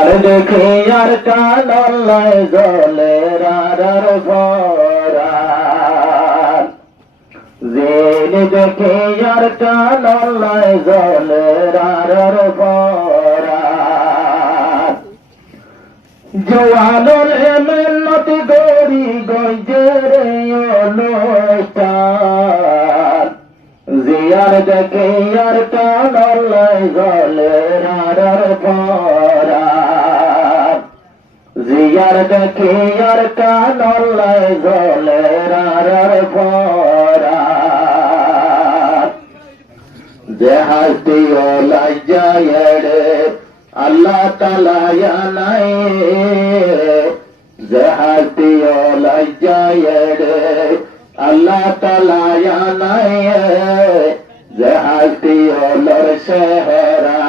আর দেখে আর কানাল্লায় জলে রার ভরান জেল দেখে আর কানাল্লায় জলে রার ভরান জওয়ানলে মেন্নতি গরি গঞ্জেরে অনুষ্ঠান জিয়ার দেখে আর কানাল্লায় জলে রার ভরান জিয়ার দেখে আর কানাল্লায় জলে রার ভরান জেহাজটি ওলাই যায় আল্লাহ তাআলা জানাই জেহাজটি ওলাই যায় আল্লাহ তাআলা জানাই জাহাজটি হলোর সেহরা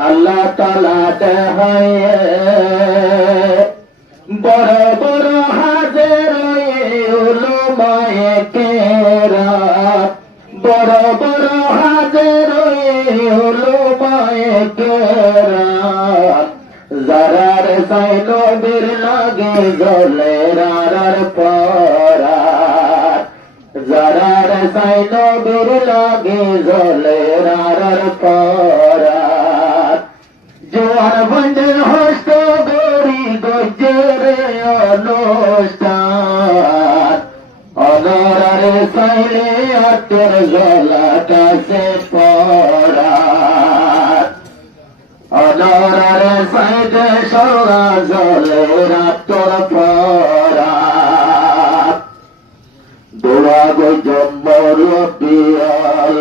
আল্লাহ তাআলা দেখায় বড় বড় হাজের উলমায়ে কেরাম বড় বড় হাজের উলমায়ে কেরাম যারার সাই নবীর লাগে জলে রার পরার যারার সাই নবীর লাগে জলে রার পরার জোয়ার বন্ধে হস্ত গরি গজ্জেরে অনুষ্ঠান অনরারে সাইলে আতর জলা কাছে পরার অনরারে সাইলে সলা জলে রাতর পরার দোয়া গো জম্বর পিয়াল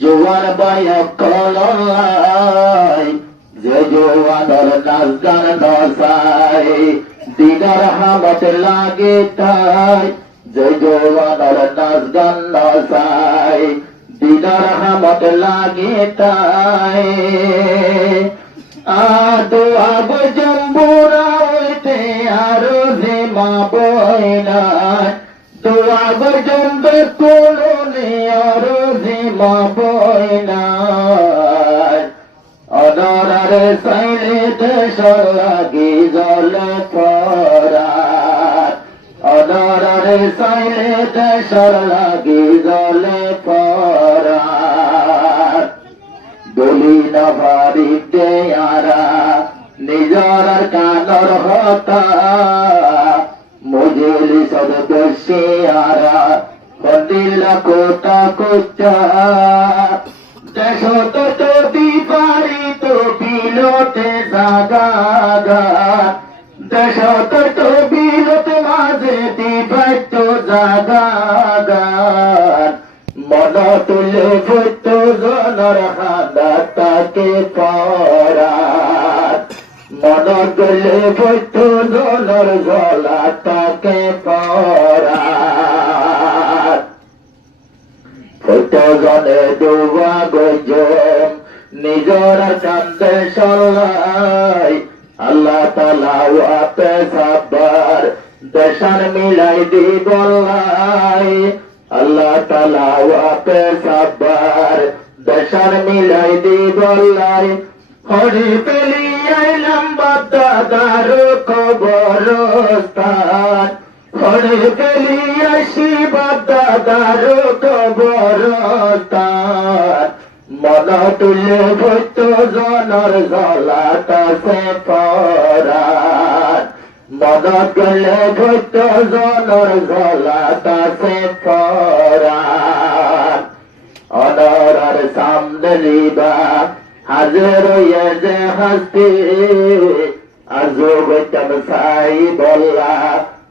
জোয়ার বায়া কলাই যে জোয়ানের নাচ গান নসাই দিদার হামত লাগে তাই যে জোয়ানের নাচ গান নসাই দিদার হামত লাগে তাই দোয়া গো জম্বুরা হইতে আরো যে মা বইনা দোয়া গো জম্বে কোলনে আরো যে মা বইনা অনরারে সাইলে দেশর লাগি জলে পরার অনরারে সাইলে দেশর লাগি জলে পরার বলি না ভারি দেয়ারা নিজর কানর হতা মুজেলি সদ দোষিয়ারা বন্দিল কোটা কোটা দেশ তো বিপারি তো বিলতে জাগা দেশ তো বিলতে মাঝে দিবাইত জাগা মন তুলে ভূত জনর হাদা তাকে পরার মন তুলে ভূত জনর গলা তাকে পরার ভূত জনে ডুবা গজম নিজর কান্দে সলাই আল্লাহ তাআলা ওয়াতে সাবার দেশান মিলাই দিবলাই আল্লাহ তাআলা ওয়াতে সাবার দেশান মিলাই দিবলাই হরি পেলি আইলাম বাদাদার কবরস্থান হরি পেলি আইসি বাদাদার কবরস্থান মন তুলে ভূত জনর গলা কাছে পরার মন তুলে ভূত জনর গলা কাছে পরার অনরার সামনে লিবা হাজির হইয়া যে হাসতে আজো গইতাম সাই বল্লা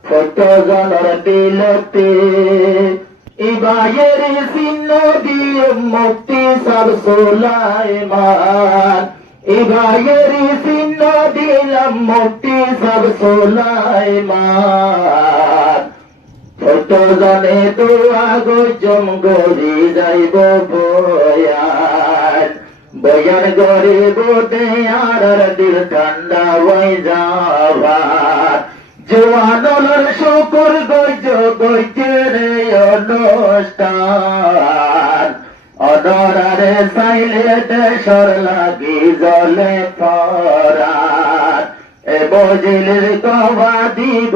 ভূত জনর দিলতে ইবায়ের সিন্ন দিয়ে মুক্তি সব সুলাইমান ইবায়ের সিন্ন দিলাম মুক্তি সব সুলাইমান ছোট জনে দোয়া গো জম গরি যাইব বয়ান বয়ান গরিব দেয়ার দিল ঠান্ডা হয়ে যাবার জওয়ানর শুকর গইজ গইজের অনুষ্ঠান অনরারে সাইলে দেশর লাগি জলে পরার জেলের কবা দিব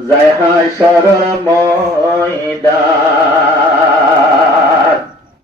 যায় হাসর ময়দান